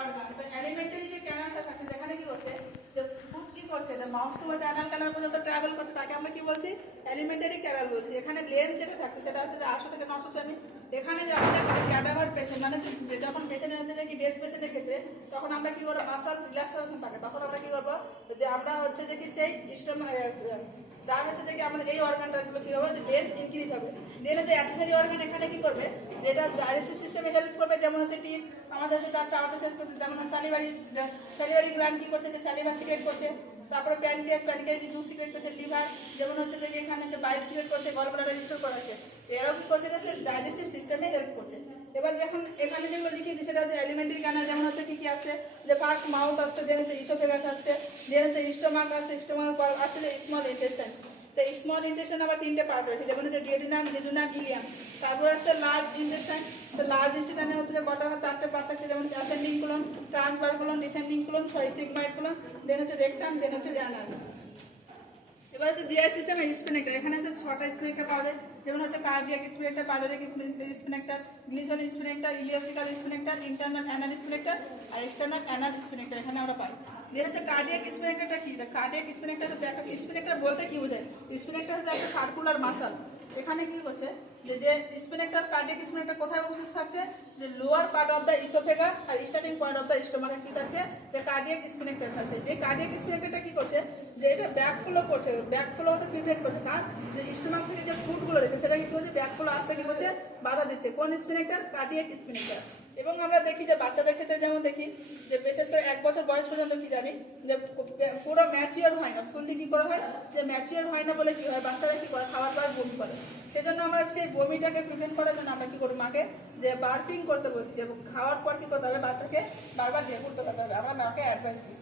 Organ. তো elementary যে ক্যানালটা থাকে যেখানে কি করছে যে ফুড কি করছে যে মাউথ টু অ্যানাল ক্যানাল পর্যন্ত ট্রাভেল করছে তাকে আমরা কি বলছি এলিমেন্টারি ক্যানাল বলছি। এখানে লেন্থ যেটা থাকছে সেটা হচ্ছে যে 800 থেকে 900 সেমি। এখানে যে আমাদের ক্যাডাভার পেশেন্ট মানে যখন পেশেন্টের হচ্ছে যে কি ডেথ পেশেন্টের ক্ষেত্রে তখন আমরা কি করবো মাসাল রিল্যাক্সেশন থাকে তখন আমরা কি করবো যে আমরা হচ্ছে যে কি সেই যার হচ্ছে যে কি আমাদের এই অর্গানটাগুলো কি হবে যে লেন্থ ইনক্রিজ হবে। দেন যে অ্যাক্সেসরি অর্গান এখানে কি করবে যেটা ডাইজেস্টিভ সিস্টেমে হেল্প করবে যেমন হচ্ছে টিথ আমাদের যে তার চাওয়াতে শেষ করছে যেমন স্যালিভারি গ্ল্যান্ড কি করছে যে স্যালিভা সিক্রেট করছে। তারপরে প্যানক্রিয়াস জুস সিক্রেট করছে। লিভার যেমন হচ্ছে যে এখানে যে বাইল সিক্রেট করছে গল ব্লাডার রিস্টোর করাচ্ছে। এরাও কি করছে যে সে ডাইজেস্টিভ সিস্টেমে হেল্প করছে। এবার যখন এখানে যেগুলো লিখেছি সেটা হচ্ছে এলিমেন্টারি ক্যানাল যেমন হচ্ছে কি কি আসছে যে ফার্স্ট মাউথ আসছে দেন হচ্ছে ইসোফেগাস আসছে দেন হচ্ছে স্টোমাক আসছে স্টোমাক পর আসছে যে স্মল ইন্টেস্টাইন। তো স্মল ইন্টেস্টাইন আবার 3টে পার্ট রয়েছে যেমন হচ্ছে ডিওডিনাম জেজুনাম ইলিয়াম। তারপর আসছে লার্জ ইন্টেস্টাইন। তো লার্জ ইন্টেস্টাইনে হচ্ছে যে কটা 4টে পার্ট থাকছে যেমন ascending colon transverse colon descending colon sigmoid colon then হচ্ছে রেকটাম দেন হচ্ছে অ্যানাল। এবার হচ্ছে জিআই সিস্টেমে স্পিনেক্টার এখানে হচ্ছে 6টা স্পিনেক্টার পাওয়া যায় যেমন হচ্ছে cardiac sphincter pyloric sphincter Glisson sphincter ileocaecal sphincter internal anal sphincter আর এক্সটার্নাল অ্যানাল স্পিনেক্টার এখানে আমরা পাই। দেন হচ্ছে কার্ডিয়াক স্পিনেক্টারটা কি কার্ডিয়াক স্পিনেক্টার হচ্ছে একটা স্পিনেক্টার বলতে কি বোঝায় স্পিনেক্টার হচ্ছে একটা সার্কুলার মাসল। এখানে কি করছে যে যে স্পিনেক্টার কার্ডিয়াক স্পিনেক্টার কোথায় উপস্থিত থাকছে যে lower part of the oesophagus আর স্টার্টিং পয়েন্ট অফ দ্য স্টোমাকে কি থাকছে যে কার্ডিয়াক স্পিনেক্টার থাকছে। যে কার্ডিয়াক স্পিনেক্টারটা কি করছে যে এটা ব্যাক ফ্লো করছে ব্যাক ফ্লো হতে প্রিভেন্ট করছে কারণ যে স্টোমাক থেকে যে ফুডগুলো রয়েছে সেটা কি করছে ব্যাক ফ্লো আসতে কি করছে বাধা দিচ্ছে। কোন স্পিনেক্টার কার্ডিয়াক স্পিনেক্টার। এবং আমরা দেখি যে বাচ্চাদের ক্ষেত্রে যেমন দেখি যে বিশেষ করে 1 বছর বয়স পর্যন্ত কি জানি যে পুরো ম্যাচিওর হয় না ফুললি কি করা হয় যে ম্যাচিওর হয় না বলে কি হয় বাচ্চারা কি করে খাওয়ার পর বমি করে। সেজন্য আমরা সেই বমিটাকে প্রিভেন্ট করার জন্য আমরা কি করি মাকে যে বার্পিং করতে বলি যে খাওয়ার পর কি করতে হবে বাচ্চাকে বারবার ঢেকুর করতে হবে আমরা মাকে অ্যাডভাইস দিই।